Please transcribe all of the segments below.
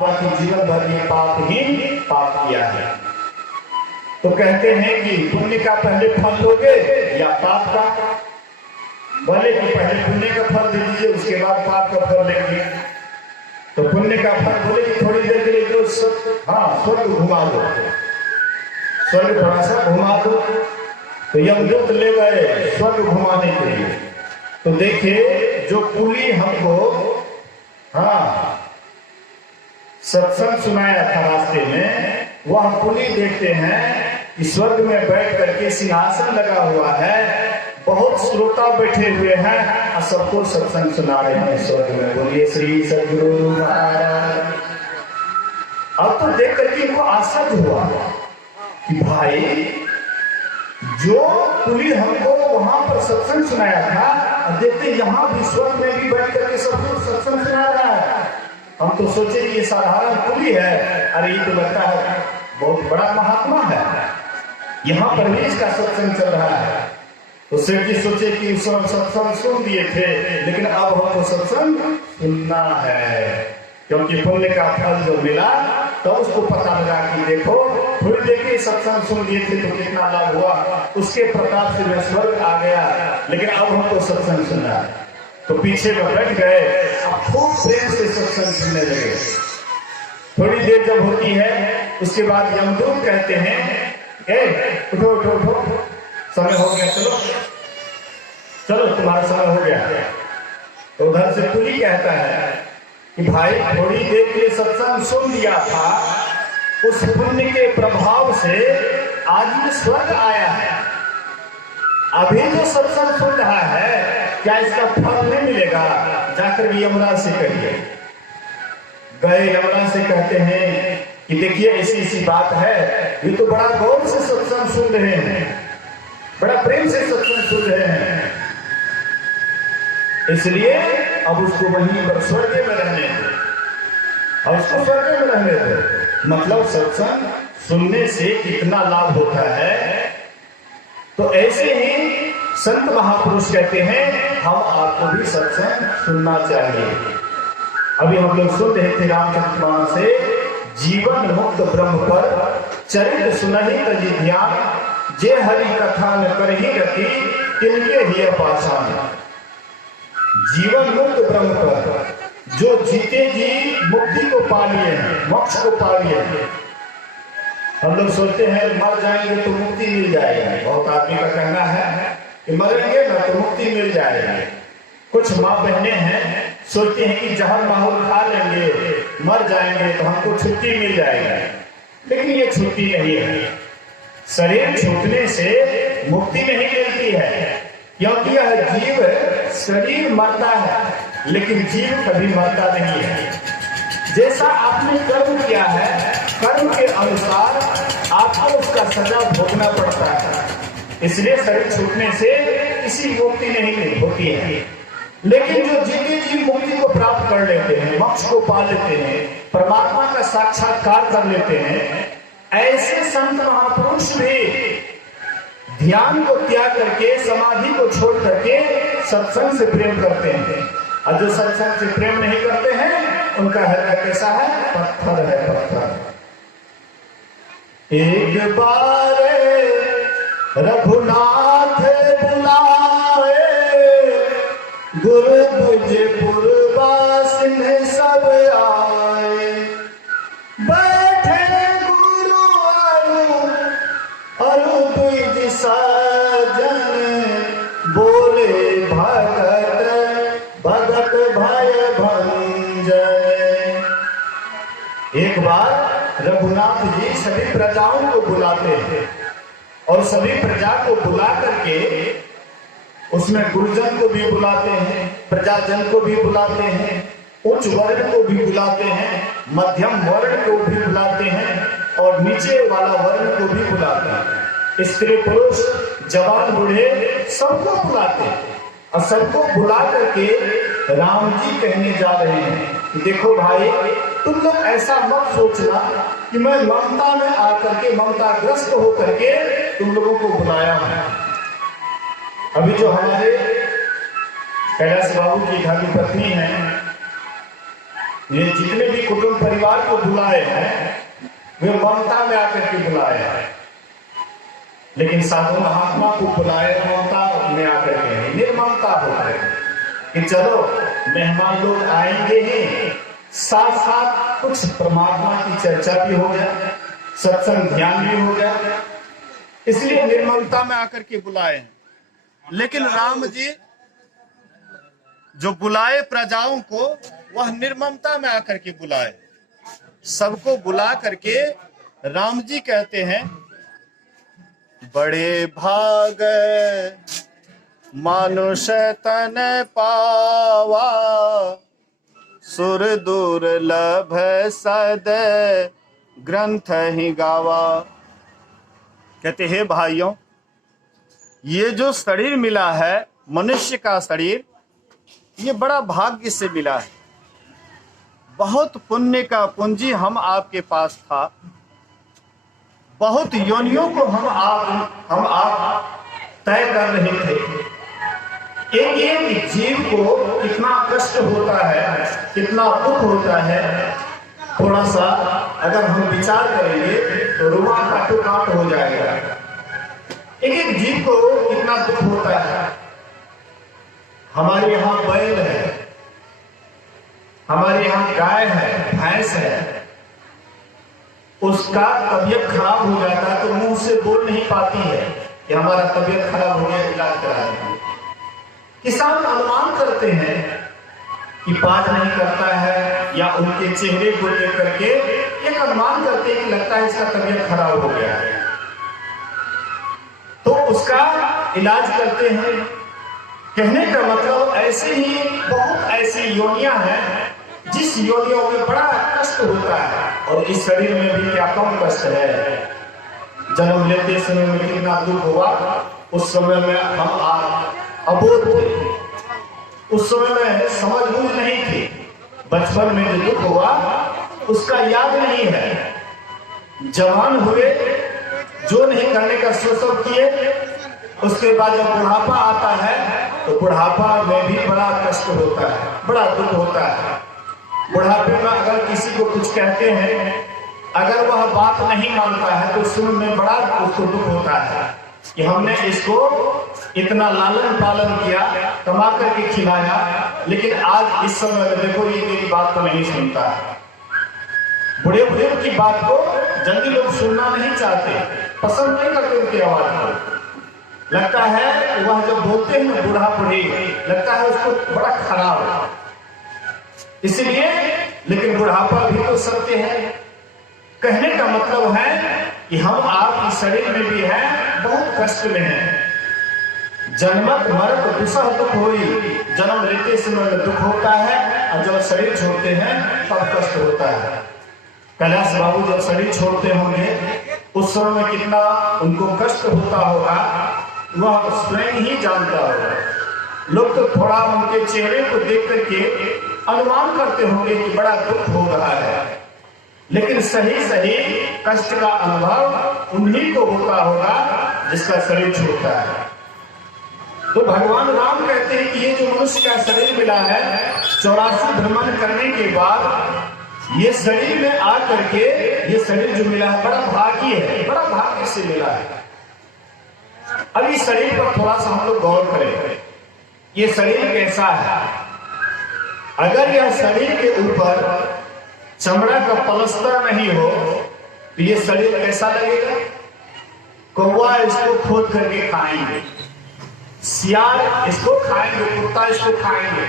बाकी जीवन भर ये पाप ही पाप किया है। तो कहते हैं कि पुण्य का पहले फल लोगे या पाप का? बोले कि पहले पुण्य का फल दे दीजिए, उसके बाद पाप का फल लेंगे। तो पुण्य का फल बोले कि थोड़ी देर के लिए जो स्वर्ग घुमा दो, स्वर्ग थोड़ा सा घुमा दो। तो यमदूत ले गए स्वर्ग घुमाने के लिए। तो देखिए जो कुली हमको सत्संग सुनाया था रास्ते में, वह कुली देखते हैं कि स्वर्ग में बैठ करके सिंहासन लगा हुआ है, बहुत श्रोता बैठे हुए हैं और सबको सत्संग सुना रहे हैं स्वर्ग में। बोलिए श्री सद्गुरु महाराज। अब तो देख करके इनको आश्चर्य हुआ कि भाई जो कुली हमको वहां पर सत्संग सुनाया था, देखते यहाँ भी स्वर्ग में भी बैठ करके सबको सत्संग सुना रहा है। हम तो सोचे ये साधारण कुली है, अरे ये तो लगता है बहुत बड़ा महात्मा है, यहाँ पर भी इसका सत्संग चल रहा है। तो सेठ जी सोचे कि उस समय सत्संग सुन दिए थे, लेकिन अब हमको सत्संग सुनना है, क्योंकि पुण्य का फल जो मिला तो उसको पता लगा कि देखो थोड़ी देर के सत्संग सुन लिए थे तो कितना लाभ हुआ, उसके प्रताप से मैं स्वर्ग आ गया, लेकिन अब हमको सत्संग सुनना है। तो पीछे में बैठ गए, अब खूब प्रेम से सत्संग सुनने लगे। थोड़ी देर जब होती है उसके बाद यमदूत कहते हैं उठो उठो उठो, समय हो गया, चलो चलो तुम्हारा समय हो गया। तो उधर से कुली कहता है कि भाई थोड़ी देर के लिए सत्संग सुन लिया था, उस पुण्य के प्रभाव से आज ये स्वर्ग आया है। अभी जो सत्संग सुन रहा है क्या इसका फल नहीं मिलेगा? जाकर यमराज से कहिए। गए यमराज से कहते हैं कि देखिए ऐसी ऐसी बात है, ये तो बड़ा गौर से सत्संग सुन रहे हैं, बड़ा प्रेम से सत्संग सुन रहे हैं, इसलिए अब उसको वहीं पर स्वर्ग में रहने दो, और उसको स्वर्ग में रहने दो। मतलब सत्संग सुनने से कितना लाभ होता है। तो ऐसे ही संत महापुरुष कहते हैं हम आपको भी सत्संग सुनना चाहिए। अभी हम लोग सुन रहे थे रामचरितमानस से, जीवन मुक्त ब्रह्म पर चरित सुनहि तजि ध्यान, जे हरि कथा न करहि रति तिनके हिय पाषाण। जीवन मुक्त ब्रह्म पर जो जीते जी मुक्ति को पा लिए हैं, मोक्ष को पा लिए हैं। हम लोग सोचते हैं मर जाएंगे तो मुक्ति मिल जाएगी, बहुत आदमी का कहना है कि मरेंगे ना तो मुक्ति मिल जाएगी। कुछ माँ बहनें हैं सोचते हैं कि जहर माहौल खा लेंगे, मर जाएंगे तो हमको छुट्टी मिल जाएगी, लेकिन ये छुट्टी नहीं है। शरीर छूटने से मुक्ति नहीं मिलती है, क्योंकि यह जीव शरीर मरता है लेकिन जीव कभी मरता नहीं है। जैसा आपने कर्म किया है, कर्म के अनुसार आपको उसका सजा भोगना पड़ता है। इसलिए शरीर छूटने से किसी मुक्ति नहीं होती है। लेकिन जो जीते जी मुक्ति को प्राप्त कर लेते हैं, मोक्ष को पा लेते हैं, परमात्मा का साक्षात्कार कर लेते हैं, ऐसे संत महापुरुष भी ध्यान को त्याग करके, समाधि को छोड़ करके सत्संग से प्रेम करते हैं। और जो सत्संग से प्रेम नहीं करते हैं उनका हृदय कैसा है? पत्थर है, पत्थर। एक बार रघुनाथ बुलाए, गुरु तुझपुर वासिन सब आए, बैठे गुरु अरु तुझ साजन, बोले भगत भगत भय भंजन। एक बार रघुनाथ जी सभी प्रजाओं को बुलाते हैं और सभी प्रजा को बुला करके उसमें गुरुजन को भी बुलाते हैं, प्रजाजन को भी बुलाते हैं, उच्च वर्ण को भी बुलाते हैं, मध्यम वर्ण को भी बुलाते हैं और नीचे वाला वर्ण को भी बुलाते हैं। स्त्री पुरुष जवान बूढ़े सबको बुलाते हैं और सबको बुला करके राम जी कहने जा रहे हैं कि देखो भाई, तुम लोग ऐसा मत सोचना कि मैं ममता में आकर के ममताग्रस्त होकर के तुम लोगों को बुलाया हूं। अभी जो हमारे कैलाश बाबू की धर्म पत्नी है, ये जितने भी कुटुंब परिवार को बुलाए हैं वे ममता में आकर के बुलाए हैं, लेकिन साधु महात्मा को बुलाए ममता में आकर के, निर्ममता होकर कि चलो मेहमान लोग आएंगे ही, साथ साथ कुछ परमात्मा की चर्चा भी हो जाए, सत्संग ध्यान भी हो जाए, इसलिए निर्ममता में आकर के बुलाए हैं। लेकिन राम जी जो बुलाए प्रजाओं को, वह निर्ममता में आकर के बुलाए, सबको बुला करके राम जी कहते हैं बड़े भाग मानुष तन पावा, सुर दुर्लभ सद ग्रंथ ही गावा। कहते हैं भाइयों, ये जो शरीर मिला है मनुष्य का शरीर, ये बड़ा भाग्य से मिला है। बहुत पुण्य का पूंजी हम आपके पास था, बहुत योनियों को हम आप तय कर रहे थे। एक जीव को कितना कष्ट होता है, कितना दुख होता है, थोड़ा सा अगर हम विचार करेंगे तो रुआ काटो काट हो जाएगा। एक जीव को कितना दुख होता है। हमारे यहाँ बैल है, हमारे यहाँ गाय है, भैंस है, उसका तबीयत खराब हो जाता है तो मुंह से बोल नहीं पाती है कि हमारा तबीयत खराब हो गया, इलाज करा देंगे। किसान अनुमान करते हैं कि पाज नहीं करता है, या उनके चेहरे को देख करके एक अनुमान करते हैं कि लगता है इसका तबीयत खराब हो गया है, तो उसका इलाज करते हैं। कहने का मतलब ऐसे ही बहुत ऐसी योनियां हैं जिस योनियों में बड़ा कष्ट होता है, और इस शरीर में भी क्या कम कष्ट है। जन्म लेते समय में कितना दुख हुआ, उस समय में हम आप अबोध थे, उस समय में समझ बूझ नहीं थी। बचपन में जो दुख हुआ उसका याद नहीं है। जवान हुए, जो नहीं करने का सोच किए, उसके बाद जब बुढ़ापा आता है तो बुढ़ापा में भी बड़ा कष्ट होता है, बड़ा दुख होता है। बुढ़ापे में अगर किसी को कुछ कहते हैं, अगर वह बात नहीं मानता है तो सुन में बड़ा उसको दुख होता है कि हमने इसको इतना लालन पालन किया, कमा करके खिलाया, लेकिन आज इस समय में देखो ये मेरी बात को नहीं सुनता है। बुढ़े बुजुर्ग की बात को जल्दी लोग सुनना नहीं चाहते, पसंद नहीं करते उनकी आवाज को। लगता है वह जब बोलते हैं बूढ़ा बूढ़ी, लगता है उसको बड़ा खराब, इसलिए। लेकिन बुढ़ापा भी तो सत्य है। कहने का मतलब है कि हम आप इस शरीर में भी हैं, बहुत कष्ट में हैं। जन्मत मरत दुसह दुख होई, जन्म लेते समय में दुख होता है, और जब शरीर छोड़ते हैं तब कष्ट होता है। कैलाश बाबू जब शरीर छोड़ते होंगे उस समय में कितना उनको कष्ट होता होगा, वह स्वयं ही जानता होगा। लोग तो थोड़ा उनके चेहरे को देख करके अनुमान करते होंगे कि बड़ा दुख हो रहा है, लेकिन सही सही कष्ट का अनुभव उन्हीं को होता होगा जिसका शरीर छोड़ता है। तो भगवान राम कहते हैं कि ये जो मनुष्य का शरीर मिला है, 84 भ्रमण करने के बाद ये शरीर में आ करके, ये शरीर जो मिला है बड़ा भाग्य है, बड़ा भाग्य से मिला है। अब इस शरीर पर थोड़ा सा हम लोग गौर करें, ये शरीर कैसा है। अगर यह शरीर के ऊपर चमड़ा का पलस्तर नहीं हो तो ये शरीर कैसा लगेगा। कौवा इसको खोद करके खाएंगे, सियार इसको खाएंगे, कुत्ता इसको खाएंगे,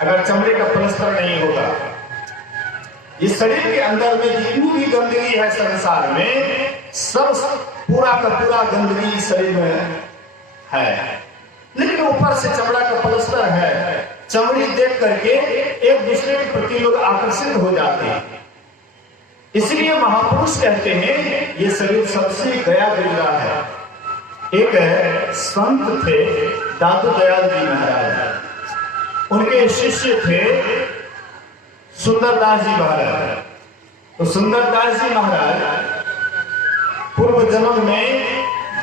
अगर चमड़े का पलस्तर नहीं होगा। इस शरीर के अंदर में जितनी भी गंदगी है संसार में, सब पूरा का पूरा गंदगी इस शरीर में है, लेकिन ऊपर से चमड़ा का पलस्तर है। चमड़ी देख करके एक दूसरे के प्रति लोग आकर्षित हो जाते हैं। इसलिए महापुरुष कहते हैं ये शरीर सबसे गया गुजरा है। एक संत थे दादू दयाल जी महाराज, उनके शिष्य थे सुंदरदास जी महाराज। तो सुंदरदास जी महाराज पूर्व जन्म में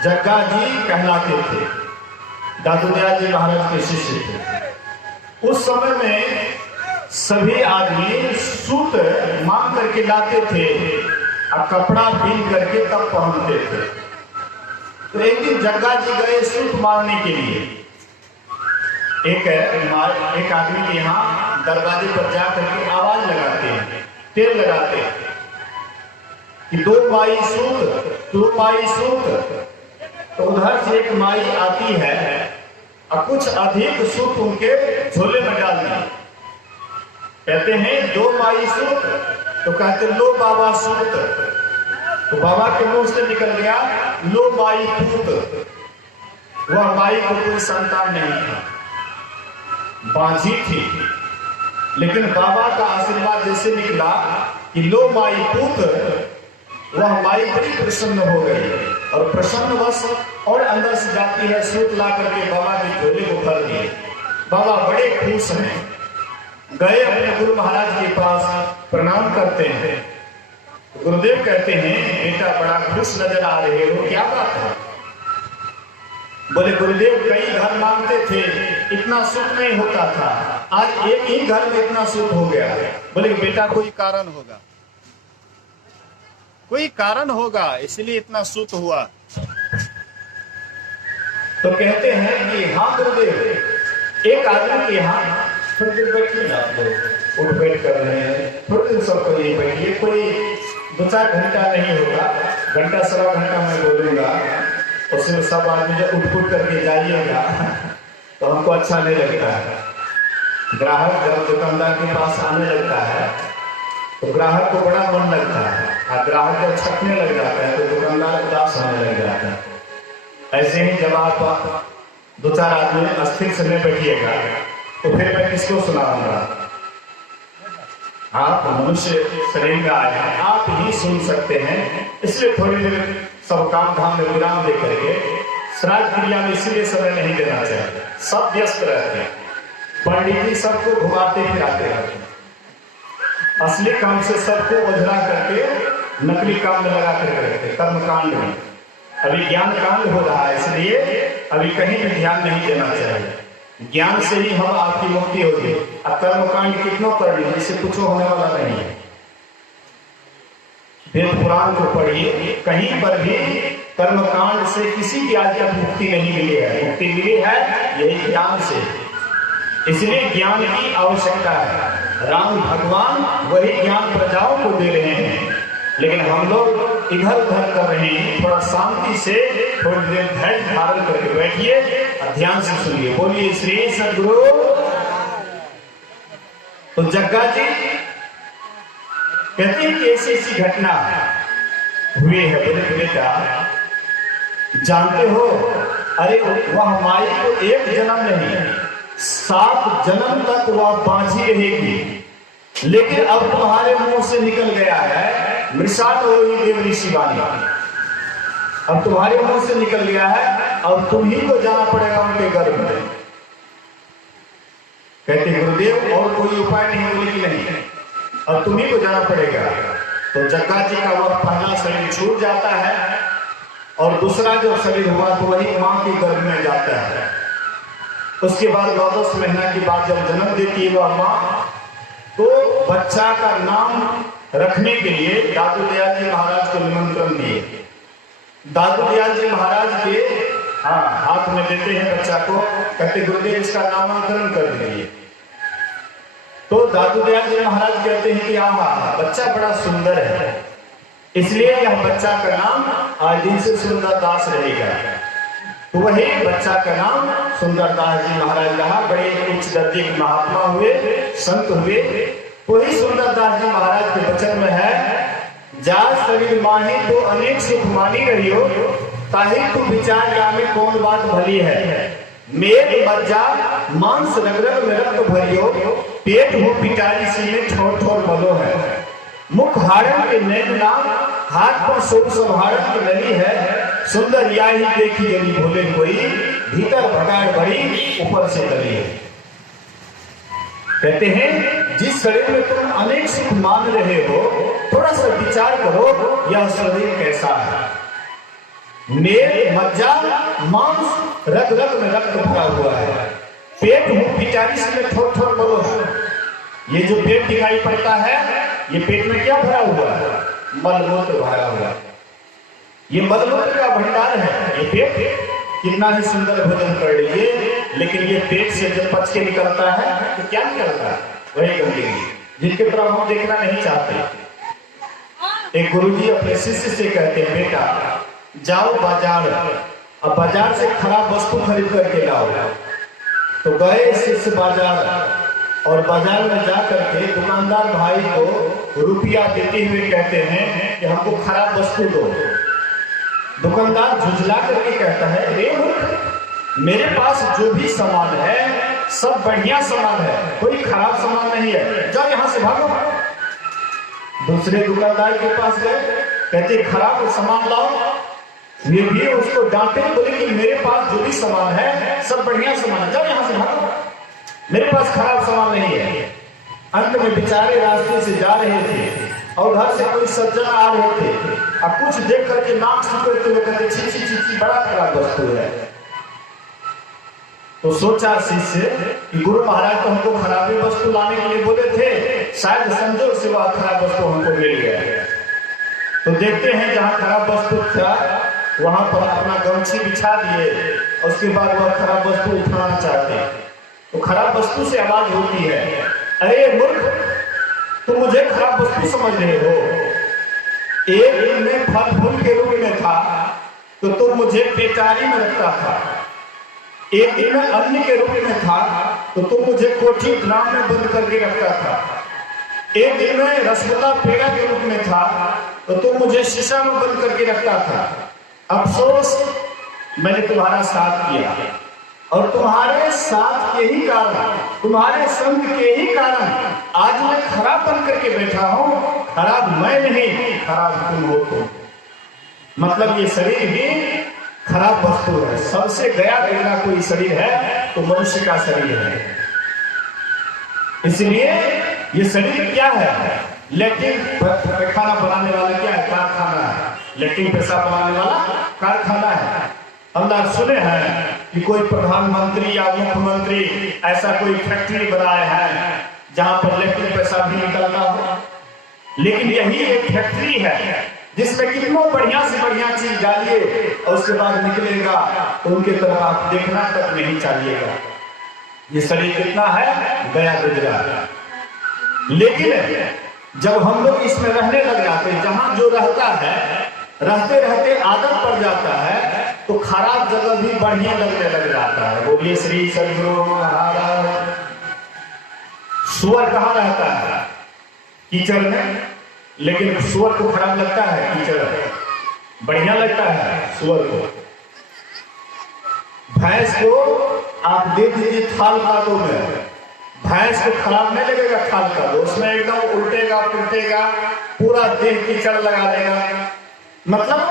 जग्गा जी कहलाते थे, दादू दयाल जी महाराज के शिष्य थे। उस समय में सभी आदमी सूत मांग करके लाते थे और कपड़ा बीन करके तब पहनते थे। तो एक दिन जग्गा जी गए सूत मांगने के लिए। एक आदमी के यहाँ दरवाजे पर जाकर के आवाज लगाते हैं, तेल लगाते हैं कि 2 बाई सूत, 2 बाई सूत। तो उधर से एक माई आती है और कुछ अधिक सूत उनके झोले में डाल दिए। कहते हैं 2 बाई सूत, तो कहते लो बाबा सूत। तो बाबा के मुंह से निकल गया लो बाई पूत। वह बाई को कोई संतान नहीं था, बांझी थी, लेकिन बाबा का आशीर्वाद जैसे निकला कि लो माई पूत, वह माई बड़ी प्रसन्न हो गई और प्रसन्नवश और अंदर से जाती है सूत ला करके बाबा के झोले को भर दिए। बाबा बड़े खुश हैं, गए अपने गुरु महाराज के पास प्रणाम करते हैं। गुरुदेव कहते हैं बेटा बड़ा खुश नजर आ रहे हो, क्या बात है? बोले गुरुदेव कई घर मांगते थे, इतना सुख नहीं होता था, आज एक ही घर में इतना सुख हो गया। बोले बेटा कोई कारण होगा, कोई कारण होगा, इसलिए इतना सुख हुआ। तो कहते हैं कि हाँ गुरुदेव, एक आदमी के यहाँ थोड़ी देर बैठिए ना, तो उठ बैठ कर रहे हैं, थोड़ी देर सबको ये बैठिए, कोई 2-4 घंटा नहीं होगा, घंटा सवा घंटा मैं बोलूंगा, उसमें सब आदमी जब उठ करके जाइएगा तो हमको अच्छा नहीं लगता है। ग्राहक जब दुकानदार के पास आने लगता है तो ग्राहक को बड़ा मन लगता है, और ग्राहक जब छटने लग जाता है तो दुकानदार उदास होने लग जाता है। ऐसे ही जब आप 2-4 आदमी अस्थिर से नहीं बैठिएगा तो फिर मैं किसको सुनाऊंगा? आप मनुष्य शरीर में आए हैं, आप ही सुन सकते हैं, इसलिए थोड़ी देर सब काम धाम में विराम दे करके श्राद्ध क्रिया में इसीलिए समय नहीं देना चाहिए। सब व्यस्त रहते हैं, पंडित जी सबको घुमाते फिराते रहते हैं, असली काम से सबको ओझला करके नकली काम में लगा कर रखते, कर्मकांड में। अभी ज्ञान कांड हो रहा है, इसलिए अभी कहीं भी ध्यान नहीं देना चाहिए। ज्ञान से ही हम आपकी मुक्ति होगी। अब कर्मकांड कितनों कर ली, इससे कुछ होने वाला नहीं है। वेद पुराण को पढ़िए, कहीं पर भी कर्मकांड से किसी की आज तक मुक्ति नहीं मिली है। मुक्ति मिली है यही ज्ञान से, इसलिए ज्ञान की आवश्यकता है। राम भगवान वही ज्ञान प्रजाओं को दे रहे हैं, लेकिन हम लोग इधर उधर कर रहे हैं। थोड़ा शांति से थोड़ी देर धैर्य धारण करके बैठिए और ध्यान से सुनिए। बोलिए श्री सद्गुरु। तो जग्गा जी कहते हैं कि ऐसी ऐसी घटना हुई है। बोले बेटा जानते हो, अरे वह माई को एक जन्म नहीं 7 जन्म तक वह बांझी रहेगी, लेकिन अब तुम्हारे मुंह से निकल गया है मृषाट होगी देव ऋषि वाणी। अब तुम्हारे मुंह से निकल गया है, अब तुम ही को जाना पड़ेगा उनके गर्भ में। कहते गुरुदेव और कोई उपाय नहीं? बोले कि नहीं, अब तुम ही को जाना पड़ेगा। तो जग्गा जी का वह पहला शरीर छूट जाता है और दूसरा जो शरीर हुआ तो वही मां के गर्भ में जाता है। उसके बाद 9-10 महीना के बाद जब जन्म देती है वह मां, तो बच्चा का नाम रखने के लिए दादू दयाल जी महाराज को निमंत्रण दिए। दादू दयाल जी महाराज के हाथ में देते हैं बच्चा को, कहते गुरुदेव इसका नामकरण कर दीजिए। तो दादू दयाल जी महाराज कहते हैं कि बच्चा बड़ा सुंदर है, इसलिए यह बच्चा का नाम आज दिन से सुंदरदास रहेगा। तो वही बच्चा का नाम सुंदरदास जी महाराज रहा। बड़े उच्च दर्जे के महात्मा हुए, संत हुए। वही सुंदरदास जी महाराज के वचन में है, जा शरीर माही तो अनेक सुख मानी रही हो, ताहि तू विचार का में कौन बात भली है। मेद मज्जा मांस रग रग में रक्त भरियो, पेट हो पिटारी सी में ठोर ठोर मलो है। मुख हारण के नैना, हाथ पर सोप संहारण की नली है। सुंदर या ही देखी यदि भोले कोई, भीतर भगाड़ बड़ी ऊपर से गली है। कहते हैं जिस शरीर में तुम अनेक सुख मान रहे हो, थोड़ा सा विचार करो यह शरीर कैसा है। मेद मज्जा मांस रग रग में रक्त भरा हुआ है, पेट मुंह पिटारी से में ठोर ठोर मलो है। ये जो पेट दिखाई पड़ता है, ये पेट में क्या भरा हुआ है? मलमूत्र भरा हुआ है। ये मलमूत्र का भंडार है। ये पेट कितना ही सुंदर भोजन कर लीजिए, लेकिन ये पेट से जब पच के निकलता है तो क्या निकलता है? वही गंदगी, जिसके तरफ हम देखना नहीं चाहते। एक गुरुजी अपने शिष्य से कहते हैं, बेटा जाओ बाजार, अब बाजार से खराब वस्तु खरीद करके लाओ। तो गए शिष्य बाजार, और बाजार में जा करके दुकानदार भाई को रुपया देते हुए कहते हैं कि हमको खराब वस्तु दो। दुकानदार झुंझला करके कहता है, अरे मूर्ख, मेरे पास जो भी सामान है सब बढ़िया सामान है, कोई खराब सामान नहीं है, जाओ यहां से भागो। दूसरे दुकानदार के पास गए, कहते खराब सामान लाओ। ये भी उसको डांटे, बोले कि मेरे पास जो भी सामान है सब बढ़िया सामान है, जाओ यहां से भागो, मेरे पास खराब सामान नहीं है। अंत में बेचारे रास्ते से जा रहे थे और घर से कोई सज्जन आ रहे थे, अब कुछ देख करके नाक सुकड़ते हुए कहते छी छी छी छी, बड़ा खराब वस्तु है। तो सोचा शिष्य कि गुरु महाराज तो हमको खराबी वस्तु लाने के लिए बोले थे, शायद संजोग से वह खराब वस्तु हमको मिल गया। तो देखते हैं जहाँ खराब वस्तु था वहां पर अपना गमछी बिछा दिए, उसके बाद वह खराब वस्तु उठाना चाहते। तो खराब वस्तु से आवाज होती है, अरे मूर्ख, तुम मुझे खराब वस्तु समझ रहे हो? एक दिन में फल फूल के रूप में था तो तुम मुझे पेटारी में रखता था, एक दिन में अन्न के रूप में था तो तुम मुझे कोठी ड्राम में बंद करके रखता था, एक दिन में रसगुल्ला पेड़ा के रूप में था तो तुम मुझे शीशा में बंद करके रखता था। अफसोस मैंने तुम्हारा साथ किया, और तुम्हारे साथ के ही कारण, तुम्हारे संग के ही कारण आज मैं खराब बन करके बैठा हूं। खराब मैं नहीं, खराब तुम हो। तो मतलब ये शरीर ही खराब वस्तु है। सबसे गया गुजरा कोई शरीर है तो मनुष्य का शरीर है। इसलिए ये शरीर क्या है? लेकिन पैखाना बनाने वाला क्या है? कारखाना है। लेकिन पेशाब बनाने वाला कारखाना है। अंदर सुने हैं कि कोई प्रधानमंत्री या मुख्यमंत्री ऐसा कोई फैक्ट्री बनाए हैं जहां पर लेट्रिन पेशाब भी निकलता हो, लेकिन यही एक फैक्ट्री है जिसमें कितनों बढ़िया से बढ़िया चीज डालिए और उसके बाद निकलेगा तो उनके तरफ आप देखना तक नहीं चाहिएगा। ये शरीर कितना है? गया गुजरा। लेकिन जब हम लोग इसमें रहने लग जाते हैं, जहां जो रहता है, रहते रहते आदत पड़ जाता है तो खराब जगह भी बढ़िया लगने लग जाता है। बोलिए श्री सद्गुरु महाराज। सुअर कहाँ रहता है? कीचड़ में। लेकिन सुअर को खराब लगता है कीचड़? बढ़िया लगता है सुअर को। भैंस को आप दे दीजिए थाल कादो में, भैंस को खराब नहीं लगेगा थाल कादो, उसमें एकदम उल्टेगा पुलटेगा, पूरा देह कीचड़ लगा देगा। मतलब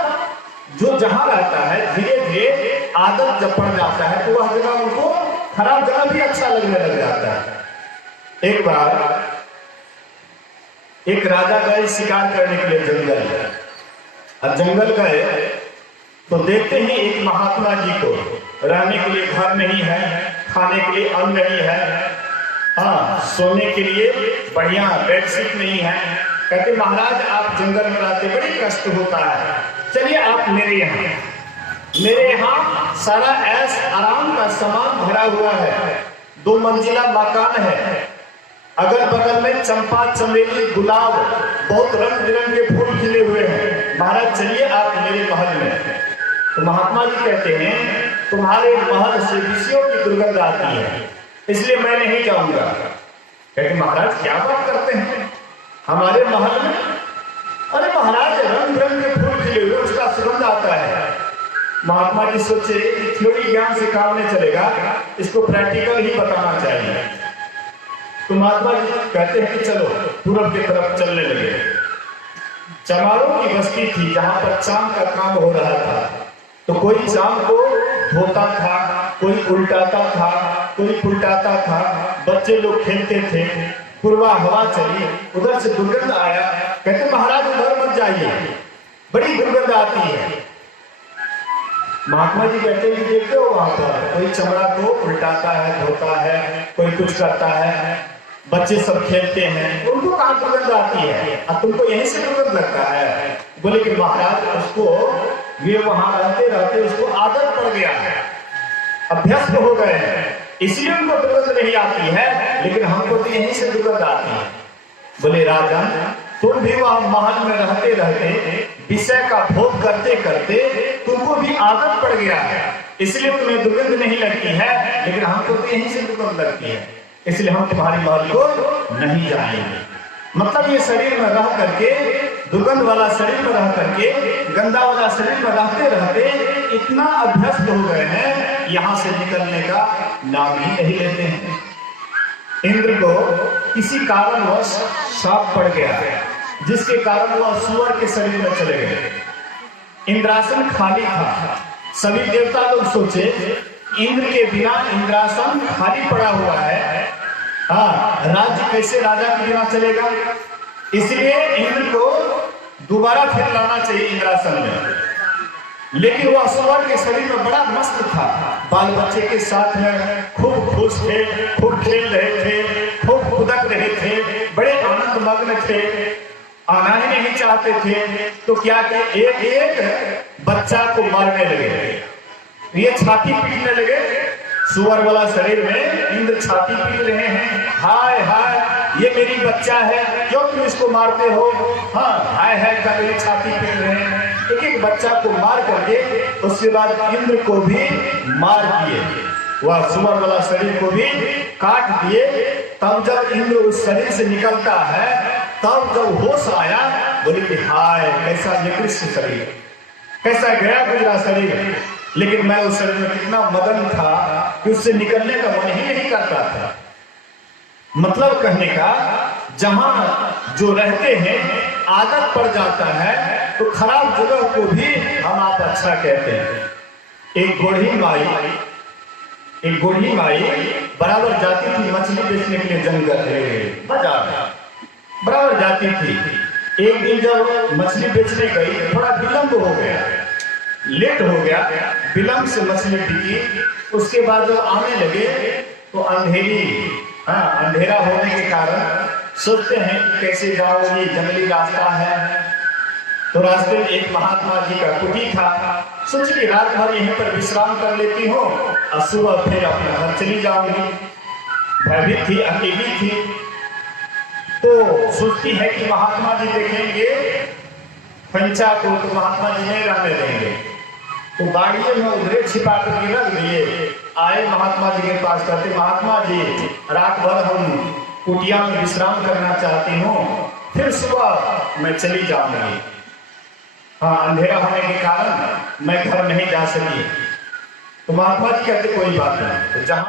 जो जहां रहता है धीरे धीरे आदत जब पड़ जाता है तो वह जगह उनको खराब जगह भी अच्छा लगने लग जाता है। एक बार एक राजा गए शिकार करने के लिए जंगल, और जंगल गए तो देखते ही एक महात्मा जी को रहने के लिए घर नहीं है, खाने के लिए अन्न नहीं है, हाँ सोने के लिए बढ़िया बेडशीट नहीं है। कहते महाराज आप जंगल में रहते बड़ी कष्ट होता है, चलिए आप मेरे यहाँ सारा ऐश आराम का सामान भरा हुआ है, 2 मंजिला मकान है, अगल बगल में चंपा चमेली गुलाब बहुत रंग बिरंगे फूल खिले हुए हैं, महाराज चलिए आप मेरे महल में। तो महात्मा जी कहते हैं तुम्हारे महल से विषयों की दुर्गंध आती है, इसलिए मैं नहीं जाऊंगा। कहते महाराज क्या बात करते हैं, हमारे महल में? अरे महाराज रंग बिरंगे फूल खिले हुए, उसका सुगंध आता है। महात्मा जी सोचे कि थ्योरी ज्ञान से काम नहीं चलेगा, इसको प्रैक्टिकल ही बताना चाहिए। तो महात्मा जी कहते हैं कि चलो पूरब की तरफ चलने लगे। चमारों की बस्ती थी जहां पर चांद का काम हो रहा था, तो कोई चांद को धोता था, कोई उल्टाता था, कोई पुलटाता था, बच्चे लोग खेलते थे, पूर्वा हवा चली, उधर से दुर्गंध आया। कहते महाराज उधर मत जाइए, बड़ी दुर्गंध आती है। महात्मा जी कहते हैं देखते हो वहां पर कोई चमड़ा को उल्टाता है, धोता है, कोई कुछ करता है। बच्चे सब खेलते हैं, उनको कहाँ दुर्गंध आती है, अब तुमको यहीं से दुर्गंध लगता है? बोले कि महाराज उसको, ये वहां रहते रहते उसको आदत पड़ गया है, अभ्यस्त हो गए हैं, इसलिए उनको दुर्गंध नहीं आती है, लेकिन हमको तो यहीं से दुर्गंध आती है। बोले राजन, तुम भी वहां महल में रहते रहते विषय का भोग करते करते तुमको भी आदत पड़ गया है, इसलिए तुम्हें दुर्गंध नहीं लगती है, लेकिन हमको तो यहीं से दुर्गंध लगती है, इसलिए हम तुम्हारी महल को नहीं जाएंगे। मतलब ये शरीर में रह करके, दुर्गंध वाला शरीर में रह करके, गंदा वाला शरीर में रहते रहते इतना अभ्यस्त हो गए हैं, यहां से निकलने का नाम ही नहीं लेते हैं। इंद्र को किसी कारणवश श्राप पड़ गया, जिसके कारण वह सुअर के शरीर में चले गए। इंद्रासन खाली था, सभी देवता लोग सोचे इंद्र के बिना इंद्रासन खाली पड़ा हुआ है, हाँ राज्य कैसे राजा के बिना चलेगा, इसलिए इंद्र को दोबारा फिर लाना चाहिए इंद्रासन में। लेकिन वह सुअर के शरीर में बड़ा मस्त था, बाल बच्चे के साथ में खूब खुश थे, खूब खेल रहे थे, खूब कुदक रहे थे, बड़े आनंद मग्न थे, आना ही नहीं चाहते थे। तो क्या कि एक एक बच्चा को मारने लगे, ये छाती पीटने लगे, सुअर वाला शरीर में इंद्र छाती पीट रहे हैं, हाय हाय ये मेरी बच्चा है, क्यों तुम इसको मारते हो, हाँ हाय हाय कर रहे छाती पीट रहे हैं। एक एक बच्चा को मार करके उसके बाद इंद्र को भी मार दिए, वह सुअर वाला शरीर को भी काट दिए। तब जब इंद्र उस शरीर से निकलता है, तब जब होश आया, बोले कि हाय कैसा निकृष्ट शरीर, कैसा गया गुजरा शरीर, लेकिन मैं उस शरीर में कितना मगन था कि उससे निकलने का मन ही नहीं करता था। मतलब कहने का, जहां जो रहते हैं आदत पड़ जाता है, तो खराब जगह को भी हम आप अच्छा कहते हैं। एक गोढ़ी माई बराबर जाती थी मछली बेचने के लिए जंगल बाजार, बराबर जाती थी। एक दिन जब मछली बेचने गई, थोड़ा विलंब हो गया, लेट हो गया, विलंब से मछली बिकी। उसके बाद जब आने लगे तो अंधेरा होने के कारण सोचते हैं कि कैसे जाओगे, जंगली रास्ता है। तो रास्ते में एक महात्मा जी का कुटी था, सोच के रात भर यहीं पर विश्राम कर लेती हूँ और सुबह फिर अपने घर चली जाऊंगी। भयभीत थी, अकेली थी, तो सोचती है कि महात्मा जी देखेंगे पंचा को तो महात्मा जी नहीं रहने देंगे, तो गाड़ियों में उधरे छिपा करके रख दिए। आए महात्मा जी के पास, कहते महात्मा जी रात भर हम कुटिया में विश्राम करना चाहती हूँ, फिर सुबह मैं चली जाऊंगी। हाँ अंधेरा होने के कारण मैं घर नहीं जा सकी। तो महात्मा जी कहते कोई बात नहीं, तो जहां